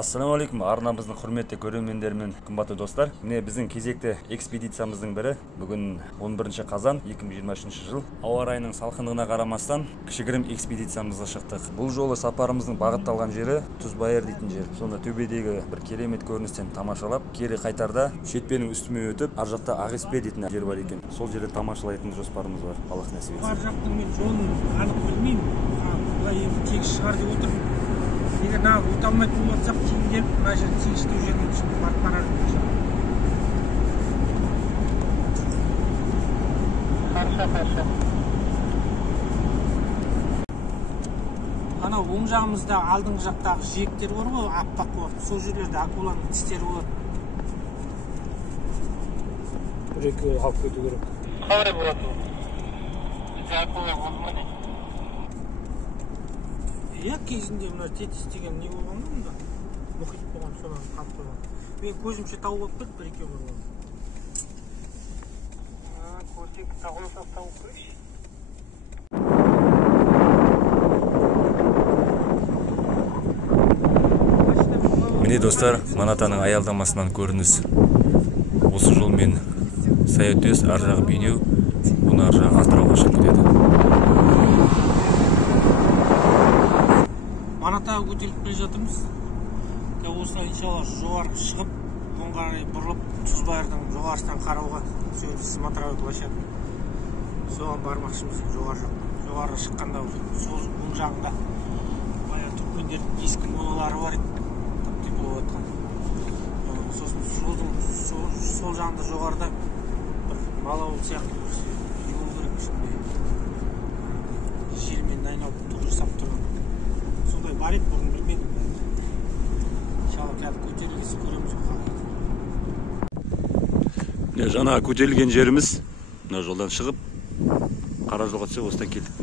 Ассаламу алейкум, арнамыздың құрметті көрермендері мен қымбатты достар. Міне біздің кезекті экспедициямыздың бірі. Бүгін 11 қазан 2023 жыл. Ауа райының салқындығына қарамастан кішігірім экспедициямызға шықтық. Бұл жолы сапарымыздың бағытталған жері Тұзбайыр дейтін жер. Сонда төбедегі бір керемет көріністен тамашалап, кері қайтарда шетпенің үстіме өтіп, ар жақта Ағеспе дейтін жер бар екен. Сол жерде тамашалайтын жоспарымыз бар. Аллах нәсіп етсін. Ар жақтың мен жолын анық білмеймін. Бұлай енді тегіс шығар деп отырмын. Егер нағыз өте алмайтын болсақ, кейін келіп, мына жерде тегісті өзеннің ішін барып қарар қарша. Анау оң жағымызда алдыңғы жақтағы жиектер бар ғой, аппақ болады. Сол жерлерде акуланың тістері болады. Бір-екі алып кету керек. Қалай болады? Бізде акула болды ма дейді? Иә, кезінде мына тетіс деген не болған ба мұнда? Мұхит болған, содан қалып қойған. Мен көзімше тауып алып кетті, бір-екеу болған. Көрсек тауылсақ тауып көрейікші. Міне достар, Манатаның аялдамасынан көрініс. Осы жолмен Саятөс, ар жағы Бейнеу, оны ар жағы Атырауға шығып кетеді. Манатаға көтеріліп келе жатырмыз. Осылай иншалла жоғары шығып, оң қарай бұрылып, Тұзбайырдың жоғарысынан қарауға сөйтіп смотровой площадка. Соған бармақшымыз жоғары жақтан. Жоғары шыққанда сол оң жағында баяғы түрікмендердің ескі молалары бар еді. Тып-типі болып жатқан. Сосын жолдың сол жағында жоғарыда бір мал ауыл сияқты үй болу керек ішінде. Желмен айналып тоқ жасап тұрған. Сондай бар еді, бұрын білмедім бәрі. Иншалла қазір көтерілгесі көреміз қалай. Жаңа көтерілген жеріміз, мына жолдан шығып, қара жолға түсіп, осыдан келдік.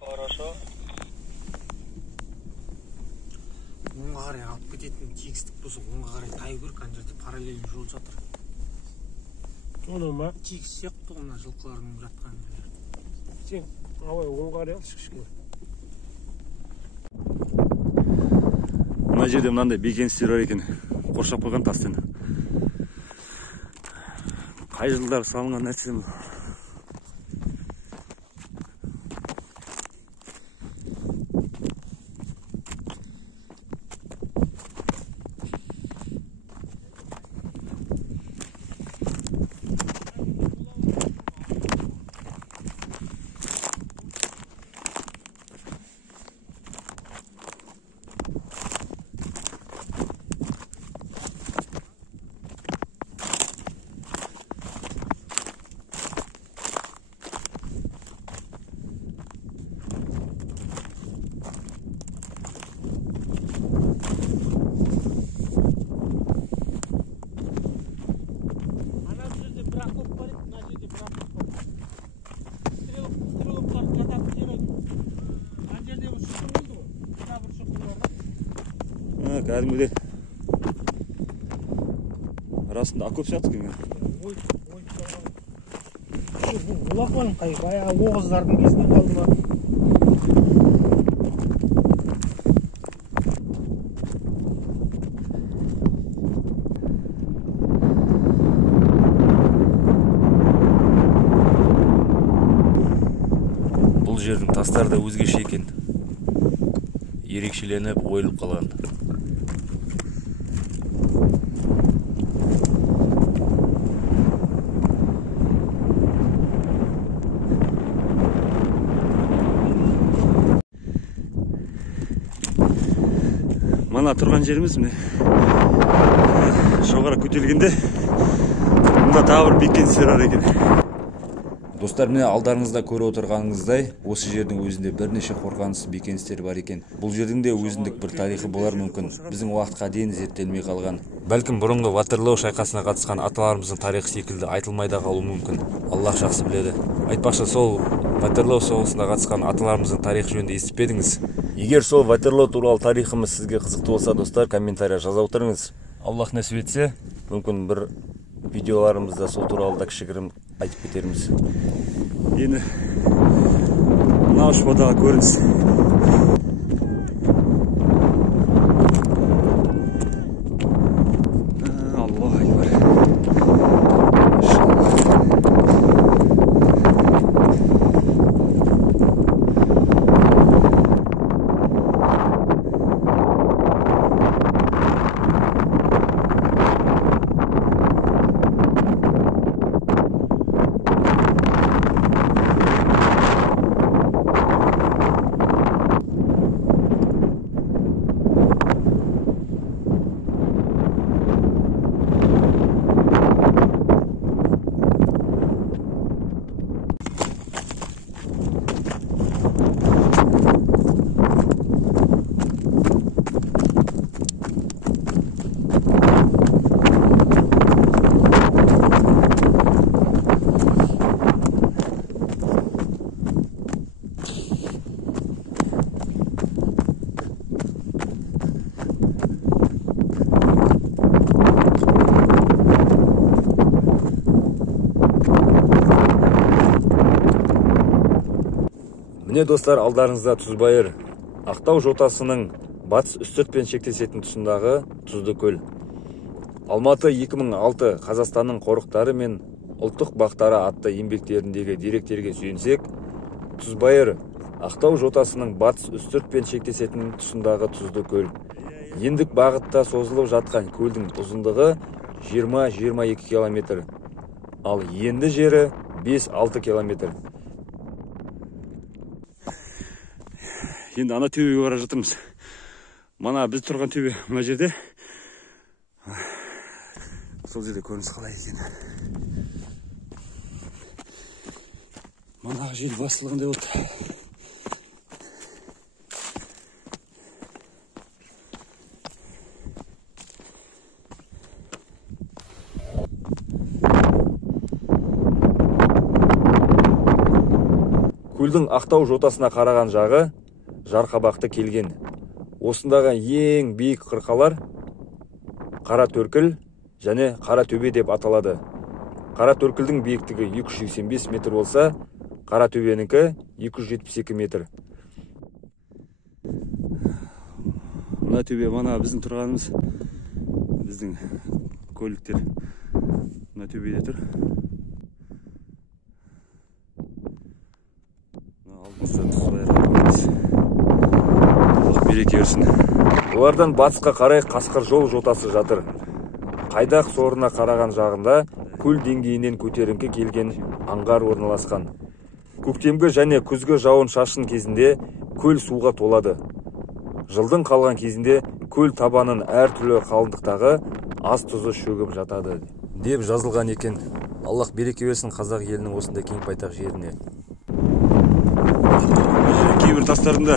Хорошо. Оңға қарай алып кететін тегістік болса, оңға қарай тайу керек, ана жерде параллельный жол жатыр. Оны ма? Тегіс сияқты мына жылқылардың жатқан жері. Сен абай оң қарай алшы кішкене. Мына жерде мынандай бекіністер бар екен, қоршап қойған таспен. Қай жылдар салынған нәрсе бұл? Кәдімгідей расында акоп сияқты екен. Бұл акваның қай, баяғы оғыздардың кезінен қалды ма? Бұл жердің тастары да өзгеше екен. Ерекшеленіп, ойылып қалған. Мана тұрған жеріміз міне. Жоғары көтерілгенде мұнда тағы бір бекіністер бар екен. Достар, міне алдарыңызда көріп отырғаныңыздай, осы жердің өзінде бірнеше қорғаныс бекіністері бар екен. Бұл жердің де өзіндік бір тарихы болар мүмкін. Біздің уақытқа дейін зерттелмей қалған. Бәлкім бұрынғы Ватерлоо шайқасына қатысқан аталарымыздың тарихы секілді айтылмай да қалуы мүмкін. Аллах жақсы біледі. Айтпақшы, сол Ватерлоо соғысына қатысқан аталарымыздың тарихы жөнінде естіп едіңіз? Егер сол Ватерлоо туралы тарихымыз сізге қызықты болса, достар, комментария жаза отырыңыз. Аллах нәсіп етсе, мүмкін бір видеоларымызда сол туралы да кішігірім айтып кетерміз. Енді мына ұшпадағы көрініс. Міне достар, алдарыңызда Тұзбайыр, Ақтау жотасының батыс үстіртпен шектесетін тұсындағы тұзды көл. Алматы 2006 Қазақстанның қорықтары мен ұлттық бақтары атты еңбектеріндегі деректерге сүйенсек, Тұзбайыр, Ақтау жотасының батыс үстіртпен шектесетін тұсындағы тұзды көл. Ендік бағытта созылып жатқан көлдің ұзындығы 20-22 километр, ал енді жері 5-6 километр. Енді ана төбеге бара жатырмыз. Мана біз тұрған төбе мына жерде. Сол жерде көрініс қалай екен. Мана жел басылғандай болды. Көлдің Ақтау жотасына қараған жағы Жарқабақты келген. Осындағы ең биік қырқалар Қара Төркіл және Қара Төбе деп аталады. Қара Төркілдің биіктігі 385 метр болса, Қара Төбенікі 272 метр. Мына төбе, мана біздің тұрғанымыз, біздің көліктер мына төбеде тұр. Алдымызда Тұзбайыр ағамыз. Береке берсін. Олардан батысқа қарай Қасқыр жол жотасы жатыр. Қайдақ сорына қараған жағында көл деңгейінен көтеріңкі келген аңғар орналасқан. Көктемгі және күзгі жауын шашын кезінде көл суға толады. Жылдың қалған кезінде көл табанын әртүрлі қалыңдықтағы аз тұзы шөгіп жатады деп жазылған екен. Аллах береке берсін қазақ елінің осындай кең байтақ жеріне. Кейбір тастарында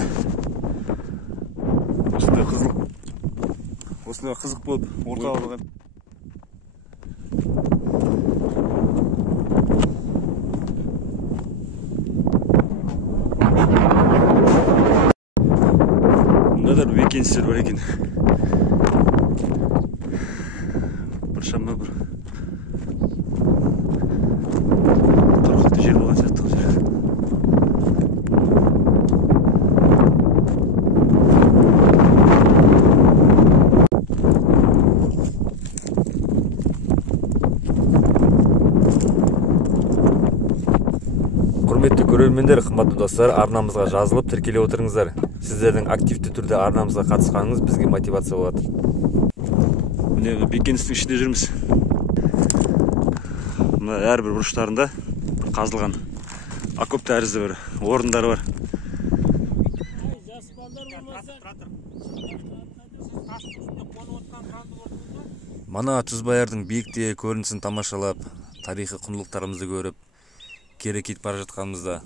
осындай қызық болып орталығы. Мында да бекеністер бар екен. Бір шамма бір тұрғылықты жер болған сияқты жер. Құрметті көрермендер, қымбатты достар, арнамызға жазылып тіркеле отырыңыздар. Сіздердің активті түрде арнамызға қатысқаныңыз бізге мотивация болады. Міне бекеністің ішінде жүрміз. Мына әрбір бұрыштарында қазылған окоп тәрізді бір орындары бар. Мана Тұзбайырдың биіктегі көрінісін тамашалап, тарихи құндылықтарымызды көріп, кері кетіп бара жатқанымызда,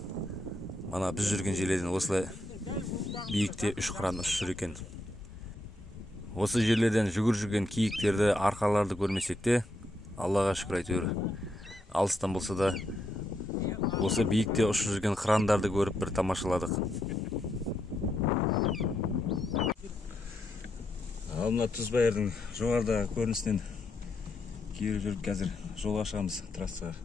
мана біз жүрген жерлерден осылай биікте 3 қыран ұшып жүр екен. Осы жерлерден жүрген киіктерді, арқаларды көрмесек те, Аллаға шүкір әйтеуір. Алыстан болса да, осы биікте ұшып жүрген қырандарды көріп бір тамашаладық. Ал мына Тұзбайырдың жоғарыдағы көрінісінен кері жүріп қазір жолға шығамыз трассаға.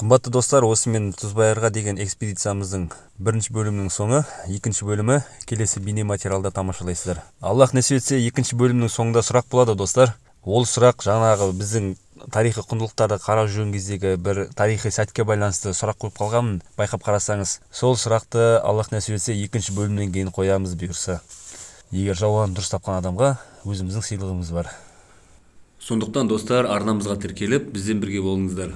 Қымбатты достар, осымен Тұзбайырға деген экспедициямыздың бірінші бөлімінің соңы, екінші бөлімі келесі бейне материалда тамашалайсыздар. Аллах нәсіп етсе, екінші бөлімнің соңында сұрақ болады достар. Ол сұрақ жаңағы біздің тарихи құндылықтарды қарап жүрген кездегі бір тарихи сәтке байланысты сұрақ қойып қалғанмын, байқап қарасаңыз. Сол сұрақты Аллах нәсіп етсе, екінші бөлімнен кейін қоямыз бұйырса. Егер жауабын дұрыс тапқан адамға өзіміздің сыйлығымыз бар. Сондықтан достар, арнамызға тіркеліп, бізден бірге болыңыздар.